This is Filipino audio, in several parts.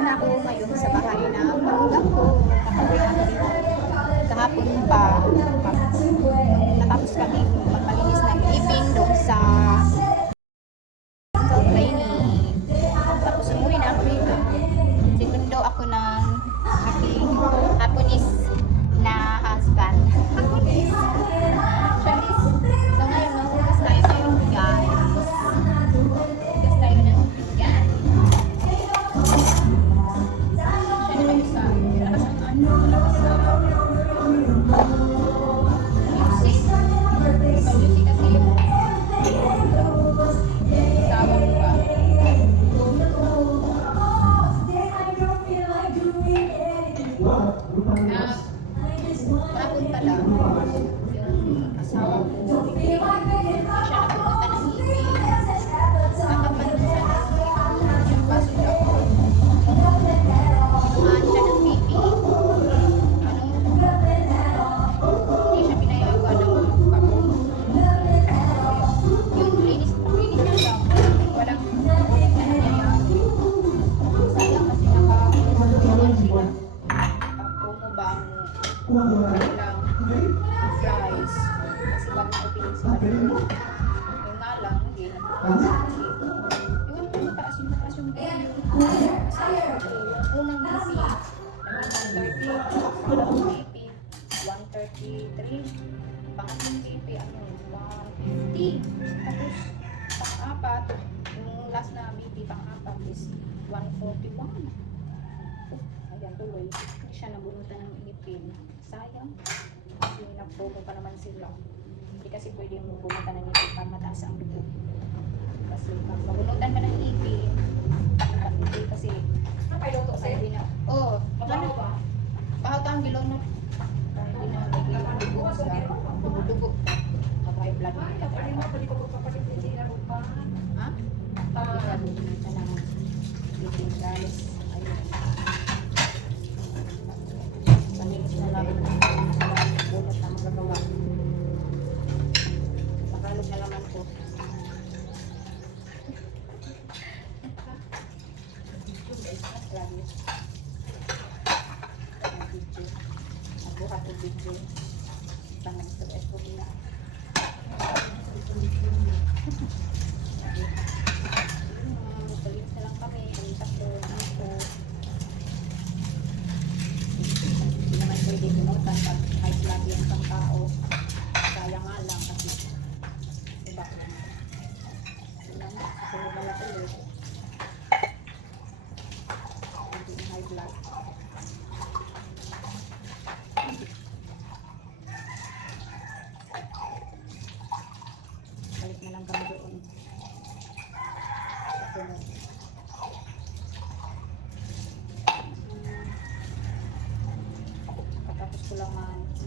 Nandito na ako ngayon sa bahay na magulang ko. Nakauwi ako dito. Kahapon pa. Natapos kami magmalinis ng ipin doon sa training. Tapos umuwi na ako dito. Sinundo ako ng aking Japanese na husband. Japanese. So ngayon, nahugas tayo ngayon, guys. Hugas tayo ng yan. Siya na isa. Lakas ang ano. Lakas ang music. Music kasi yung tawag pa. Napunta lang yung asawa ko. Siya napunta ng ipin. Kakapan sa yung pasok ako. Kinuhaan siya ng pipi. Hindi siya pinayagawa ng kapong. Yung linis niya lang. Walang nangyayari. Sayang kasi nakakuha sila. Kapong bang lang fries kasi bago ko pinagsabi yung nga lang hindi yung mataas yung unang BP 133 pangatlong BP 150 tapos pang-apat yung last na BP pang-apat is 141. Ayan, tuloy. Hindi siya nabunutan ng ipin. Sayang. Kasi nagpogo pa naman sila. Hindi kasi pwede yung bunutan ng ipin para mataas ang dugo. Kasi pag mabunutan ka ng ipin, hindi kasi napailuto sa'yo. Hindi na. Oo. Mabaho ba? Bahaw ka ang gilon na. Hindi na nagdugo sa dugo-dugo. Mag-high blood. Ha? Pag-ibunutan ka ng ipin, guys. Ayun. Malinis na lang bunot na magagawa. Makalog na laman ko. Nagbuhat ko video. Tangan sa esko na. Malinis na lang kami. Kalitas ko dito. Hindi naman pwede pinutan pag high blood yung isang tao. Sayang nga lang kasi diba? Kasi wala ulit. Hindi high blood. Balik na lang kami doon. Tapos ko lang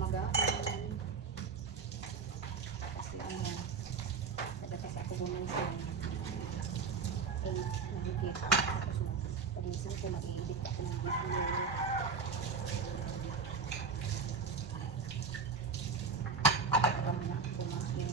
magahan kasi nagatas ako guman sa 8 na higit tapos pagisan ko mag-i-edit ako ng video kami na kumain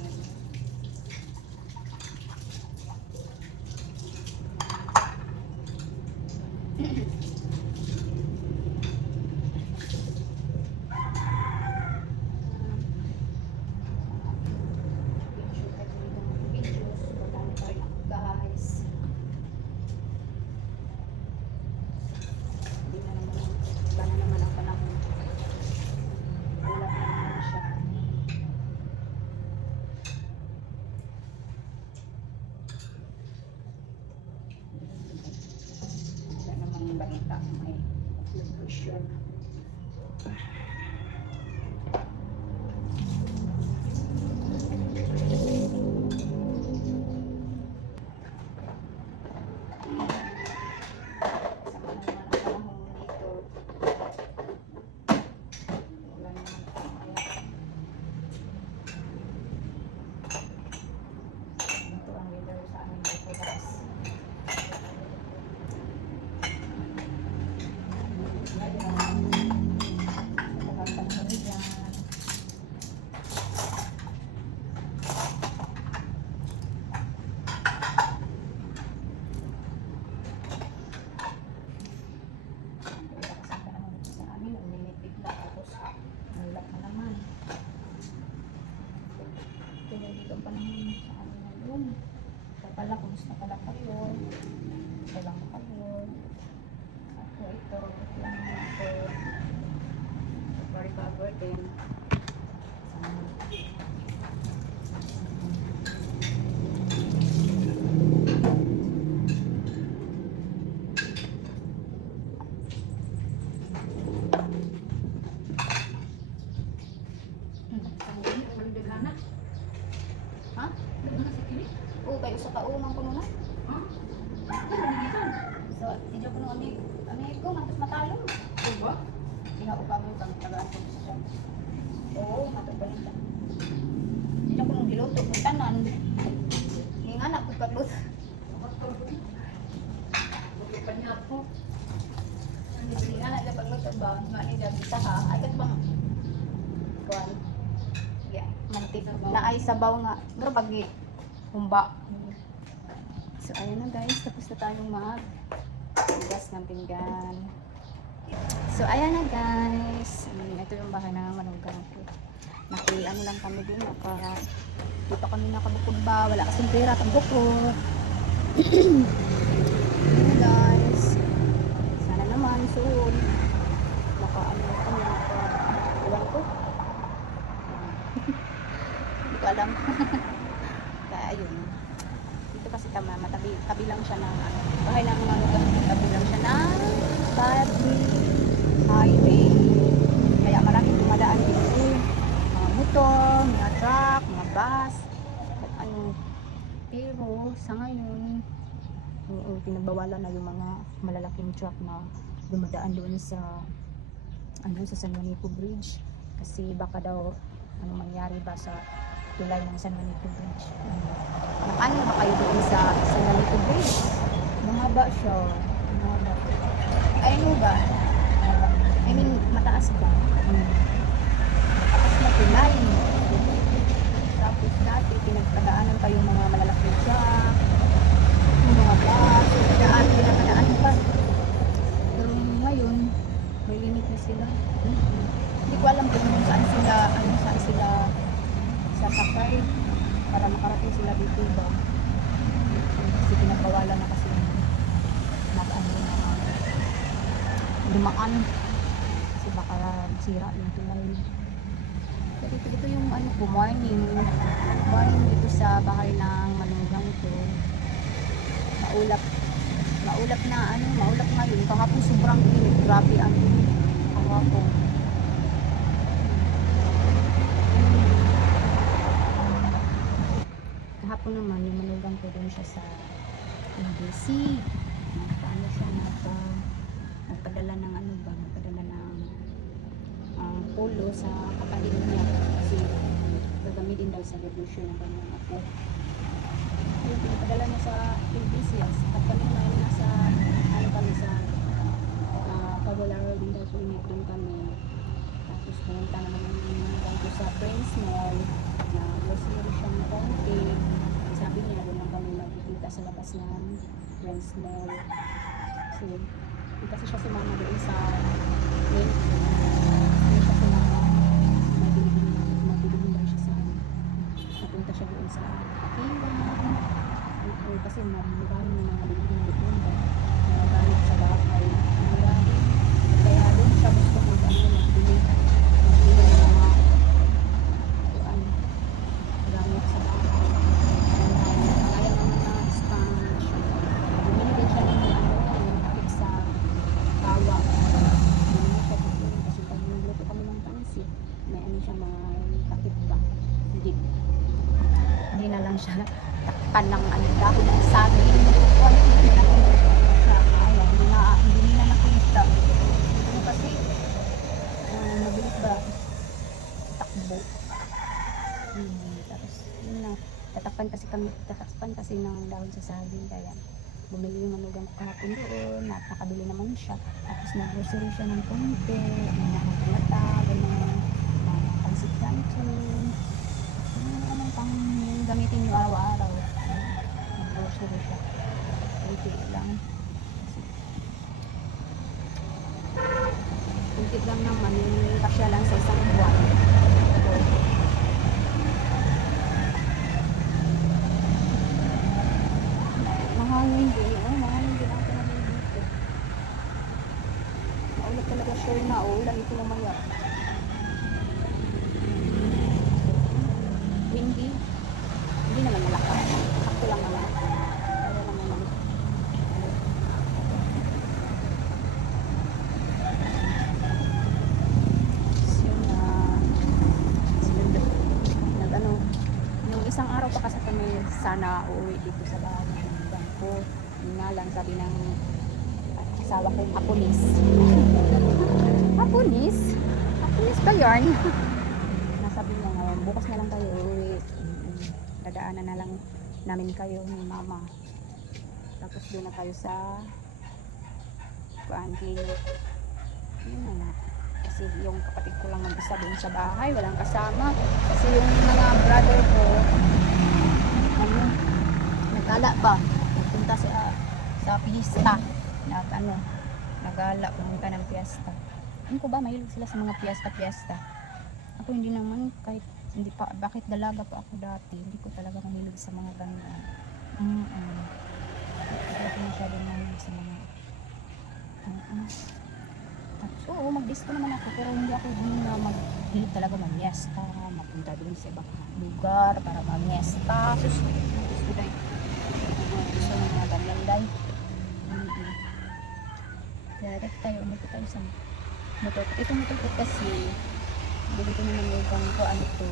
balita may conclusion. Thank you. Walang makalog. Ako ito, lang ako. Recover din. Ha? Oo, kayo sa kaunang ko na. So, hindi ko nung amigo, matas matalong. Diba? Pinaupaboy kang tagaan ko siya. Oo, matagbalin siya. Hindi ko nung giluto, kung tanan. Yung anak ko pagluto. Panyat ko. Yung anak ko pagluto ba, nga niya bisa ha, ay kat bang kuwan. Yeah, mantik na ay sabaw nga. Pero pagi humba. So ayun na guys, tapos na tayong magbigas ng pinggan. So ayan na guys. Ito yung bahay na manugang ko. Ano lang kami dun para dito kami nakabukod ba. Wala kasing pera, tambok ko. Ayan guys. Sana naman soon. Kami iwan ko. Hindi ko alam. Kaya ayun. Dito kasi tabi lang siya ng bahay ng manugang ko. Tabi lang siya ng public highway. Kaya maraming dumadaan dito. Mga motor, mga truck, mga bus, at ano. Pero sa ngayon, pinagbawalan na yung mga malalaking truck na dumadaan doon sa San Juanico Bridge. Kasi baka daw mangyari ba sa tulay ng San Juanico Bridge. Ano ba kayo doon sa San Juanico Bridge? Mahaba siya. Ay, ano ba? I mean, mataas ba? Mataas na tulay. Tapos dati, pinagpadaanan pa yung mga malalaking truck, yung mga bus, pinagpadaan pa. Pero ngayon, may limit na sila. Hindi ko alam kung saan sila sasakay para makarating sila dito ba. Kasi pinagbawalan na kasi dumaan kasi baka sira yung tulay. So dito yung good morning dito sa bahay ng manugang ko. Maulap ngayon. Kahapon sobrang init, grabe ang init kahapon. Kahapon naman yung manugang ko doon siya sa NBC. Paano siya nagpadala ng polo sa kapatid niya kasi gagamitin daw sa revolution ng kanyang apo. Yung pinapadala niya sa NBC at kami naman nasa kami sa Pabularo din daw so doon kami. Tapos pumunta naman dito sa Prince Mall na grocery siya na konti. Sabi niya doon lang kami magkikita sa labas ng Prince Mall. Kasi siya sumama doon sa main napunta siya doon sa Pakilan kasi marami ng mga bilhin doon na galit sa bahay kaya doon siya gusto magbili ng mga gamit sa bahay kaya ng mga sponge bumili din siya ng takip sa bawa bumili siya doon kasi pag nagluto kami ng pansit may siya mga takip ba hindi na lang siya takpan ng dahon ng saging. Hindi na nakita. Ito kasi mabilis ba takbo. Tapos yun na tatakpan kasi ng dahon sa saging kaya bumili yung manugang kahapon doon at nakabili naman siya. Tapos nag-grocery siya ng konti, mga kalata, mga pansit canton. Pang gamitin nyo araw-araw. Mag-grocery siya. Kunti lang. Kunti lang naman. Yung kasya lang sa isang buwan. Mahangin din. Mahangin din ako. talaga sure na, oh. Ulan ito mamaya. Windy. Hindi naman malakas. Sakto lang naman. Kaya lang naman. So, nag-ano, yung isang araw pa kasi kami sana uuwi dito sa bahay ng bangko. Yun nga lang, sabi ng asawa kong Apunis. Apunis? Apunis ba yarn? Nasabi niya nga, bukas na lang tayo uuwi. Dadaanan na lang namin kayo ni mama. Tapos doon na tayo sa Kuantin. Yun na nga. Kasi yung kapatid ko lang mag-isa doon sa bahay, walang kasama. Kasi yung mga brother ko, ano, nagala pa. Nagpunta sa pista. Nagala, pumunta ng piyesta. Ano ko ba, mahilig sila sa mga piyesta-piyesta. Ako hindi naman, kahit hindi pa, bakit dalaga pa ako dati, hindi ko talaga mahilig sa mga ganyan. Hindi ako masyadong mahilig sa mga tapos, oo, mag-disco naman ako, pero hindi ako mag-hilig talaga mag-miesta, mapunta doon sa ibang lugar para mag-miesta. Sus, gusto dahil. Gusto ng mga ganyan dahil. Kaya tayo, umito tayo sa motor. Itong motor ko kasi, bili ko naman yung ko, ano to,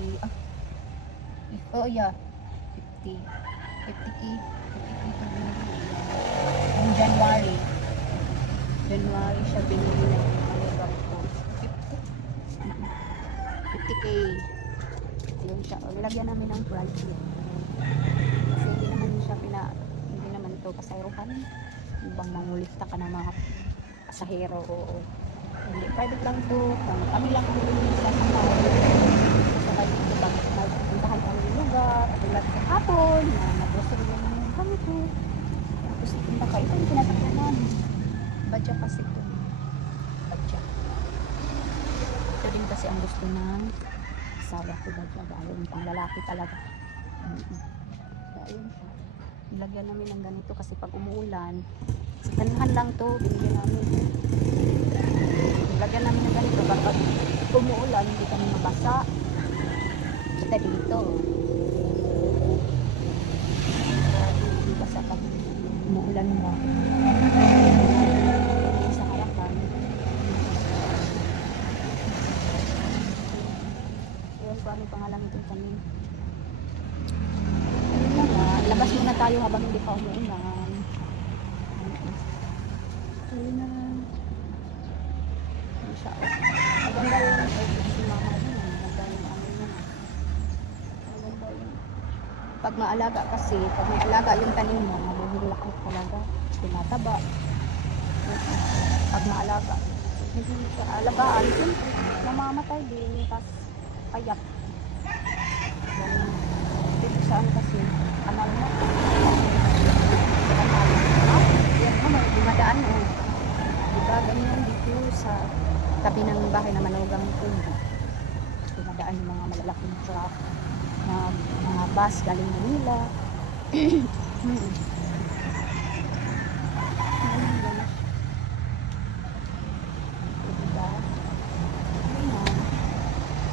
50, oh yeah, 50k yung January siya binili na yung malugang ko, 50k yun siya, lagyan namin ng brand new kasi hindi naman to pasayrohan, bang mangulista ka ng mga pasahero, oo. Hindi, private lang to. Kami lang ang sasakay. Sasakay dito pag magpuntahan kami ng lugar. Katulad sa hapon, na nag-grocery lang naman kami to. Tapos punta ka, ito yung pinasakyan namin. Badya kasi ito. Badya. Ito din kasi ang gusto ng asawa ko, badya. Ayaw yung pang lalaki talaga. Kaya yun pa. Nilagyan namin ng ganito kasi pag umuulan, sa tanihan lang to, binigyan namin. Lagyan namin ng ganito kapag umuulan, hindi kami mabasa. Kita dito. Hindi basa pag umuulan ba. Sa harapan. Ayan po, ano pangalan itong kami. Labas muna tayo habang hindi pa umuulan. Ayun na. Maganda yung si mama yun. Maganda yung ano yun. Maganda yun. Pag maalaga kasi, pag may alaga yung tanim mo, mabuhulak mo talaga. Tinataba. Pag maalaga. Hindi siya alagaan. Siyempre, mamamatay din. Tapos, payak. Dito saan kasi, kanal mo. Kanal. Yan mo, may dumadaan mo. Diba, ganyan dito sa tabi ng bahay na manugang ko. Dumadaan yung mga malalaking truck na mga bus galing Manila. Diba?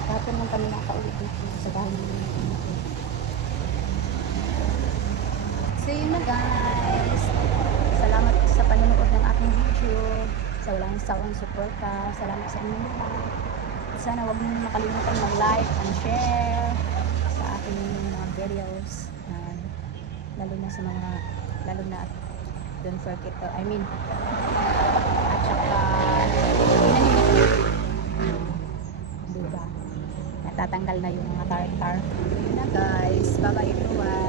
Kahapon lang kami nakaulit dito sa bahay ng so yun na guys. Salamat sa panonood ng aking video. Sa walang sawang suporta. Salamat sa inyong lahat. Sana huwag niyo makalimutan mag-like and share sa aking mga videos. Lalo na don't forget to, at saka diba, natatanggal na yung mga tar-tar. Yun na guys. Bye-bye everyone.